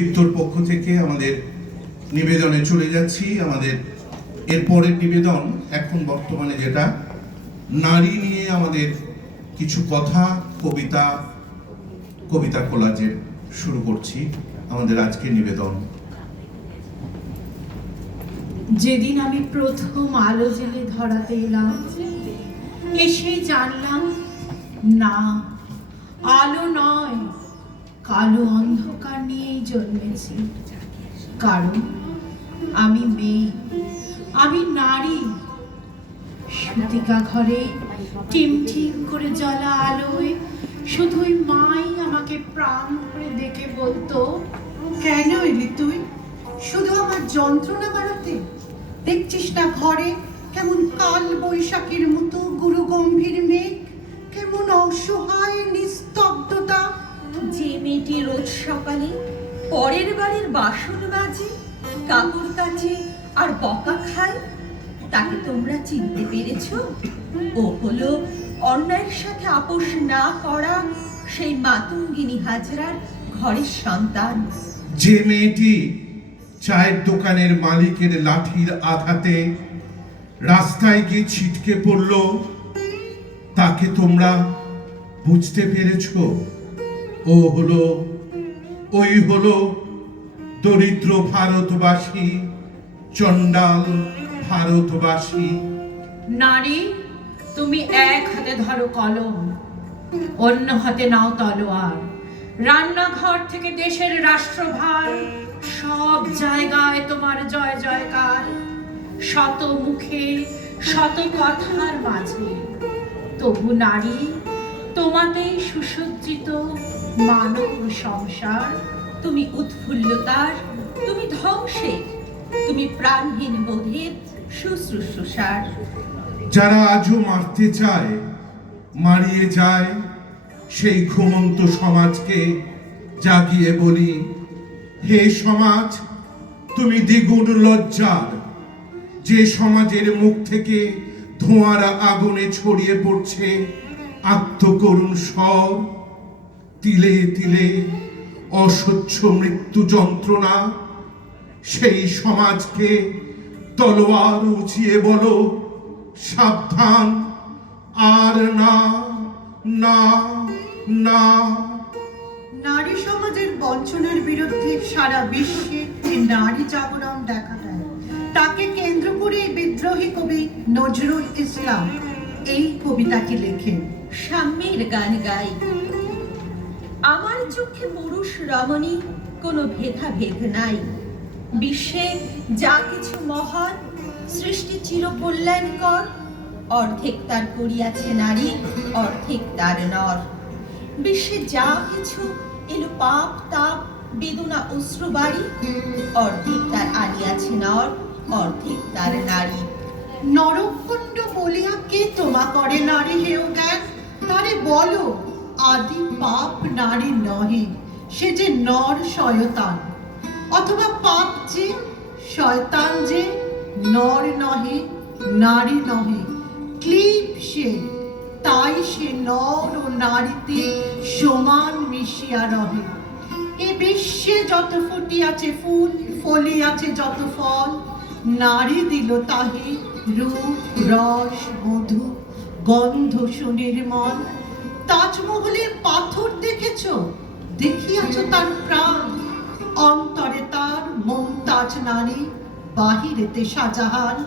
মৃত্যুর পক্ষ থেকে আমাদের নিবেদনে চলে যাচ্ছি। আমাদের এরপরের নিবেদন এখন বর্তমানে যেটা, নারী নিয়ে আমাদের কিছু কথা, কবিতা কবিতা কোলাজের শুরু করছি, আমাদের আজকের নিবেদন। যেদিন আমি প্রথম আলো জেলে ধরাতে এলাম, এসেই জানলাম, না, আলো নয়। কালো অন্ধকার নিয়েই জন্মেছি। কারণ আমি মেয়ে। আমি নারী। সুতিকা ঘরে টিম টিম করে জ্বলা আলোয় শুধুই মাই আমাকে প্রাণ করে দেখে বলতো, কেন এলি তুই? শুধু আমার যন্ত্রণা বাড়াতে? দেখছিস না ঘরে কেমন কাল বৈশাখীর মতো গুরু গম্ভীর মেঘ? কেমন অসহায় নিস্তব্ধতা? যে মেয়েটি রোজ সকালে পরের বাড়ির বাসন বাজে কাপড় কাচে আর বকা খায়, তাকে তোমরা চিনতে পেরেছ? ও হলো অন্যায়ের সাথে আপোষ না করা সেই মাতঙ্গিনী হাজরার ঘরের সন্তান। যে মেয়েটি চায়ের দোকানের মালিকের লাঠির আঘাতে রাস্তায় গিয়ে ছিটকে পড়ল, তাকে তোমরা বুঝতে পেরেছ? ও হলো, ওই হলো দরিদ্র ভারতবাসী, চণ্ডাল ভারতবাসী। নারী, তুমি এক হাতে ধরো কলম, অন্য হাতে নাও তলোয়ার। রান্নাঘর থেকে দেশের রাষ্ট্রভার, সব জায়গায় তোমার জয় জয়কার। শত মুখে, শত কথার মাঝে, তবু নারী, তোমাতেই সুসজ্জিত মানব সংসার, তুমি উৎফুল্লতার, তুমি ধ্বংসের, তুমি প্রাণহীন বোধের শুশ্রূষার। যারা আজও মারতে চায়, মারিয়ে যায়, সেই ঘুমন্ত সমাজকে জাগিয়ে বলি, হে সমাজ, তুমি দ্বিগুণ লজ্জার। যে সমাজের মুখ থেকে ধোঁয়ারা আগুনে ছড়িয়ে পড়ছে, আত্মকরুণ স্বর তিলে তিলে অসহ্য মৃত্যু যন্ত্রণা, সেই সমাজকে তলোয়ার উঁচিয়ে বলো, সাবধান, আর না না না। নারী সমাজের বঞ্চনার বিরুদ্ধে সারা বিশ্বে নারী জাগরণ দেখা দেয় তাকে কেন্দ্র করে বিদ্রোহী কবি নজরুল ইসলাম এই কবিতাটি লেখেন। সাম্যের গান গাই আমার চোখে পুরুষ রমণী কোনো ভেদাভেদ নাই। বিশ্বে যা কিছু মহান, সৃষ্টি চির কল্যাণকর অর্ধেক তার করিয়াছে নারী, অর্ধেক তার নর। বিশ্বে যা কিছু এলো পাপ, তাপ, বেদনা অশ্রু বাড়ি অর্ধেক তার আনিয়াছে নর, অর্ধেক তার নারী। নরকুণ্ড বলিয়া কে তোমা করে নারী হেয় জ্ঞান? তারে বলো। আদি পাপ নারী নহে, সে যে নর শয়তান। অথবা পাপ যে শয়তান যে নর নহে, নারী নহে, ক্লিপ সে, তাই সে নর ও নারীতে সমান মিশিয়া রহে। এ বিশ্বে যত ফুটিয়াছে ফুল, ফলি আছে যত ফল, নারী দিল তাহে রূপ, রস, মধু, গন্ধ সুনির্মল। তাজমহলের পাথর দেখেছ? দেখিয়াছ তার প্রাণ। অন্তরে তার মমতাজ নারী, বাহিরেতে শাহজাহান।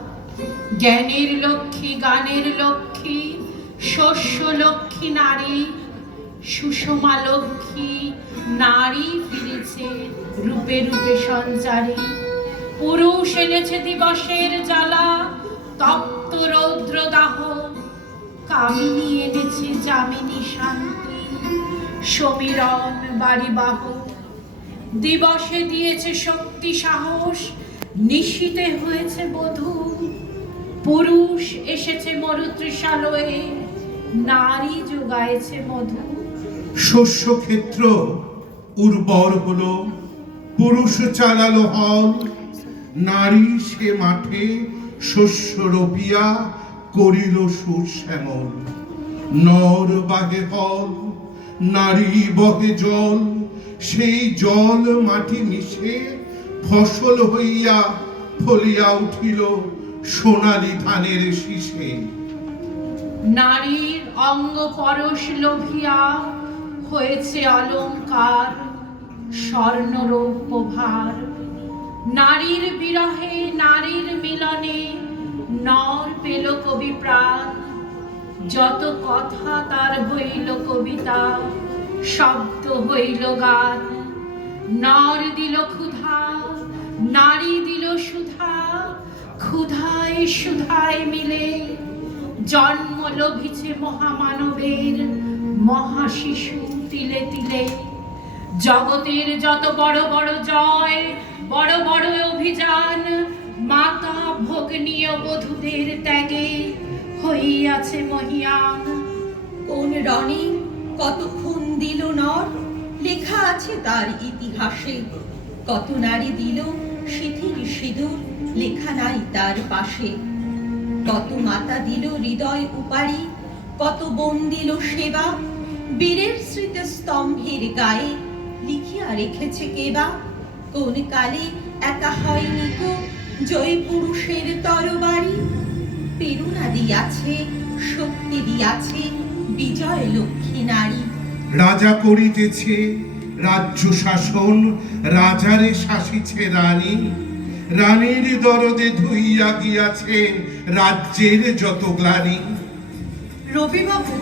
জ্ঞানের লক্ষ্মী, গানের লক্ষ্মী, শস্য লক্ষ্মী নারী, সুষমা লক্ষ্মী নারী ফিরেছে রূপে রূপে সঞ্চারী। পুরুষ এনেছে দিবসের জ্বালা, তপ্ত রৌদ্র দাহ কামিনী এনেছে যামিনী শান্তি। সমীরণ বাড়িবাহ দিবসে দিয়েছে শক্তি সাহস নিশীতে হয়েছে বধূ। পুরুষ এসেছে মরুতৃষালয়ে, নারী যোগায়েছে মধু। শস্য ক্ষেত্র উর্বর হলো, পুরুষ চালালো হল। নারী সে মাঠে শস্য রোপিয়া করিল সুশ্যামল নর বাগে হল, নারী বহে জল, সেই জল মাটি মিশে ফসল হইয়া ফলিয়া উঠিল সোনালি ধানের শীষে। নারীর অঙ্গ পরশ লোভিয়া হয়েছে অলংকার স্বর্ণরৌপ্য ভার। নারীর বিরহে নারীর মিলনে নর পেল কবি প্রাণ। যত কথা তার হইল কবিতা, শব্দ হইল গান। নর দিল ক্ষুধা, নারী দিল সুধা, ক্ষুধায় সুধায় মিলে জন্ম লভিছে মহামানবের মহাশিশু তিলে তিলে। জগতের যত বড় বড় জয়, বড় বড় অভিযান মাতা ভগ্নীয় বধূদের ত্যাগে হইয়াছে মহিয়ান কোন রণে কত খুন দিল নর? লেখা আছে তার ইতিহাসে। কত নারী দিল শিথির সিঁদুর? লেখা নাই তার পাশে। কত মাতা দিল হৃদয় উপারি কত বোন দিল সেবা? বীরের স্মৃত স্তম্ভের গায়ে লিখিয়া রেখেছে কেবা কোন কালে একা হয়নি কো জয় পুরুষের তরবারি। প্রেরণা দিয়াছে শক্তি দিয়াছে বিজয় লক্ষ্মী নারী। রাজা করিতেছে রাজ্য শাসন রাজারে শাসিছে রানী। রানীর দরদে ধুইয়া গিয়াছে রাজ্যের যত গ্লানি। রবিবাবু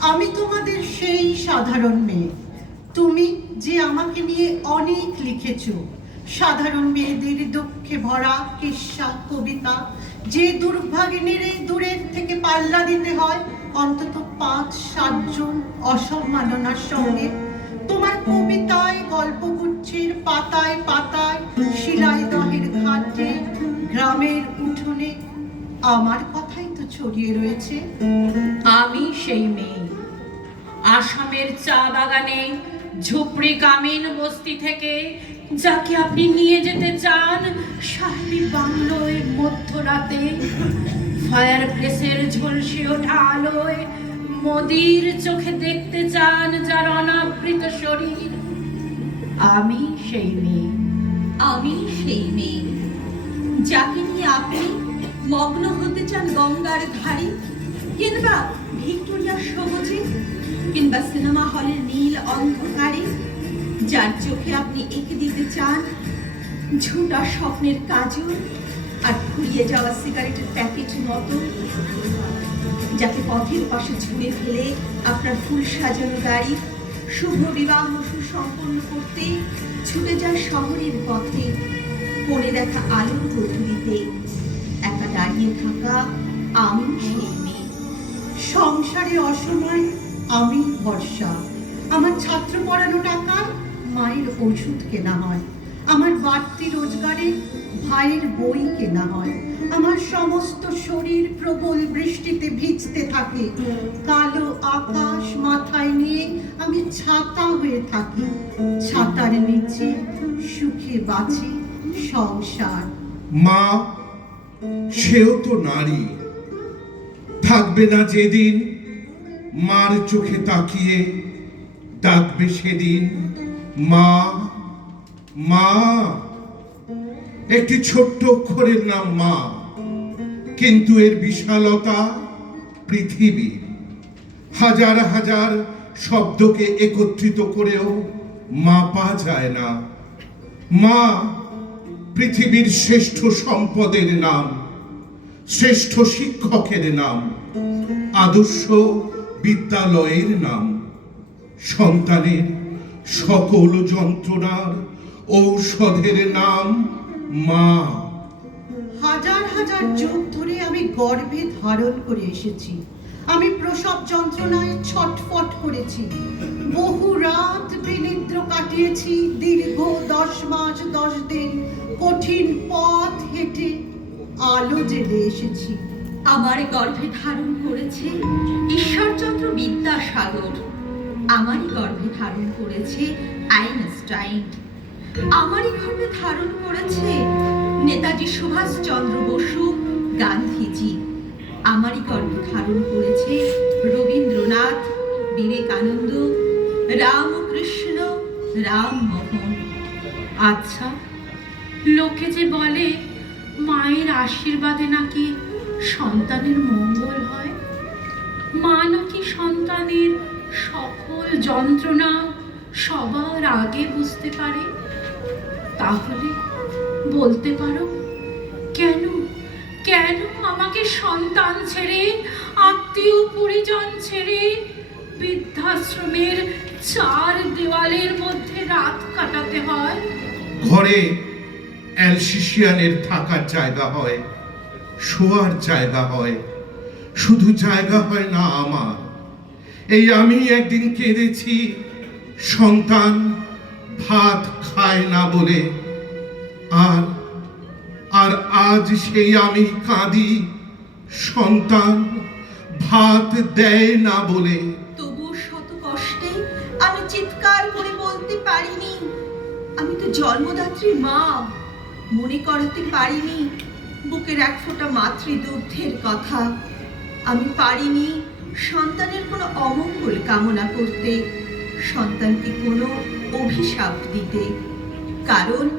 আমি তোমাদের সেই সাধারণ মেয়ে। তুমি যে আমাকে নিয়ে অনেক লিখেছ সাধারণ মেয়েদের দুঃখে ভরা কিস্সা কবিতা। যে দুর্ভাগিনীর দূরের থেকে পাল্লা দিতে হয়, অন্তত পাঁচ সাতজন অসম্মাননার সঙ্গে। তোমার কবিতায় গল্পগুচ্ছের পাতায় পাতায় শিলাই দহের ঘাটে, গ্রামের উঠোনে। আমার কথাই তো ছড়িয়ে রয়েছে। আমি সেই মেয়ে। আসামের চা বাগানে ঝুপড়ি কামিন বস্তি থেকে যাকে আপনি নিয়ে যেতে চান সাহেবী বাংলোয় মধ্যরাতে, ফায়ার প্লেসের ঝলসে ওঠা আলোয় মোদির চোখে দেখতে চান যার অনাবৃত শরীর। আমি সেই মেয়ে। আমি সেই মেয়ে। যাকে নিয়ে আপনি মগ্ন হতে চান গঙ্গার ধারে, কিংবা ভিক্টোরিয়া সবুজে কিংবা সিনেমা হলের নীল অন্ধকারে যার চোখে আপনি এঁকে দিতে চান, ঝুটা স্বপ্নের কাজল আর ফুরিয়ে যাওয়া সিগারেটের প্যাকেট মতো, যাকে পথের পাশে ঝুড়ে ফেলে আপনার ফুল সাজানো গাড়ি, শুভ বিবাহ সুসম্পন্ন করতে, ছুটে যায় শহরের পথে, পড়ে দেখা আলোর গধূলিতে একা দাঁড়িয়ে থাকা আমি সেই সংসারে অসময় আমি বর্ষা। আমার ছাত্র পড়ানো টাকায় মায়ের ওষুধ কেনা হয়। আমার বাড়তি রোজগারে ভাইয়ের বই কেনা হয়। আমার সমস্ত শরীর প্রবল বৃষ্টিতে ভিজতে থাকে। কালো আকাশ মাথায় নিয়ে আমি ছাতা হয়ে থাকি। ছাতার নিচে সুখে বাঁচি সংসার। মা, সেও তো নারী। থাকবে না যেদিন মার চোখে তাকিয়ে, ডাকবে সেদিন মা মা, একটি ছোট্ট অক্ষরের নাম মা, কিন্তু এর বিশালতা পৃথিবী। হাজার হাজার শব্দকে একত্রিত করেও মাপা যায় না। মা, পৃথিবীর শ্রেষ্ঠ সম্পদের নাম, শ্রেষ্ঠ শিক্ষকের নাম, আদর্শ বিদ্যালয়ের নাম, সন্তানের সকল যন্ত্রণার ঔষধের নাম মা। হাজার হাজার যুগ ধরে আমি গর্ভে ধারণ করে এসেছি। আমি প্রসব যন্ত্রণায় ছটফট করেছি। বহু রাত বিনিদ্র কাটিয়েছি দীর্ঘ দশ মাস দশ দিন। কঠিন পথ হেঁটে আলো জেলে এসেছি। আমার গর্ভে ধারণ করেছে ঈশ্বরচন্দ্র বিদ্যাসাগর। আমারই গর্ভে ধারণ করেছে আইনস্টাইন আমারই গর্ভে ধারণ করেছে নেতাজি সুভাষচন্দ্র বসু গান্ধীজি। আমারই গর্ভে ধারণ করেছে রবীন্দ্রনাথ বিবেকানন্দ, রামকৃষ্ণ, রামমোহন। আচ্ছা লোকে যে বলে মায়ের আশীর্বাদে নাকি সন্তানের মঙ্গল হয়? মা নাকি সন্তানের সকল যন্ত্রণা সবার আগে বুঝতে পারে। তাহলে বলতে পারো, কেন কেন আমাকে সন্তান ছেড়ে, আত্মীয় পরিজন ছেড়ে বৃদ্ধাশ্রমের চার দেওয়ালের মধ্যে রাত কাটাতে হয়? ঘরে অ্যালসিসিয়ানের থাকার জায়গা হয়, শোয়ার জায়গা হয়। শুধু জায়গা হয় না আমার এই আমি একদিন কেঁদেছি, সন্তান ভাত খায় না বলে। আর আর আজ সেই আমি কাঁদি, সন্তান ভাত দেয় না বলে। তবু শত কষ্টে আমি চিৎকার করে বলতে পারিনি। আমি তো জন্মদাত্রী মা, মনে করাতে পারিনি। বুকের এক ফোঁটা মাতৃদুগ্ধের কথা আমি পারিনি। সন্তানের কোনো অমঙ্গল কামনা করতে, সন্তানকে কোনো অভিশাপ দিতে। কারণ,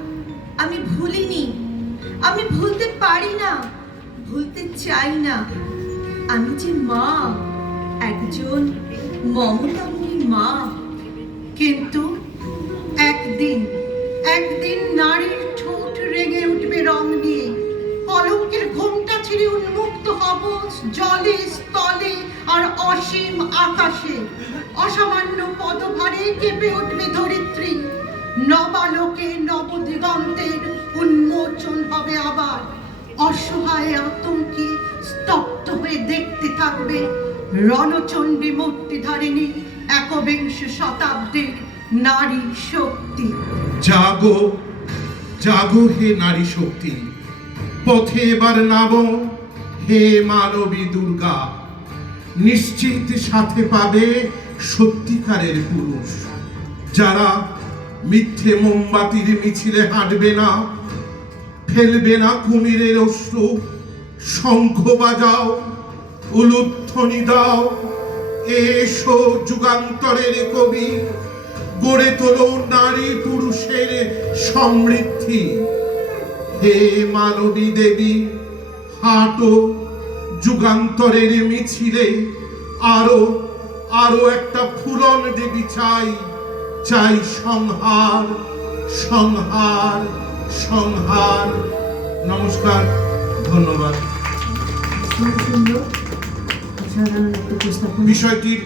আমি ভুলিনি। আমি ভুলতে পারি না, ভুলতে চাই না। আমি যে মা, একজন মমতাময়ী মা। কিন্তু একদিন একদিন নারীর ঠোঁট রেগে উঠবে রং দিয়ে কলঙ্কের ঘোমটা ছিঁড়ে উন্মুক্ত হব জলে, স্থলে আর অসীম আকাশে। অসামান্য পদভারে কেঁপে উঠবে ধরিত্রী। নবালোকে নবদিগন্তের উন্মোচন হবে আবার। অসহায় আতঙ্কে স্তব্ধ হয়ে দেখতে থাকবে রণচণ্ডী মূর্তি ধারিণী একবিংশ শতাব্দীর নারী শক্তি। জাগো জাগো হে নারী শক্তি। পথে এবার নামো। হে মানবী দুর্গা। নিশ্চিত সাথে পাবে সত্যিকারের পুরুষ। যারা মিথ্যে মোমবাতির মিছিলে হাঁটবে না, ফেলবে না কুমিরের অশ্রু, শঙ্খ বাজাও, উলুধ্বনি দাও, এসো যুগান্তরের কবি, গড়ে তোলো নারী পুরুষের সমৃদ্ধি। হে মানবী দেবী হাঁটো যুগান্তরের মিছিলে আরও আরও একটা ফুলন দেবী চাই চাই সংহার সংহার সংহার। নমস্কার ধন্যবাদ। বিষয়টির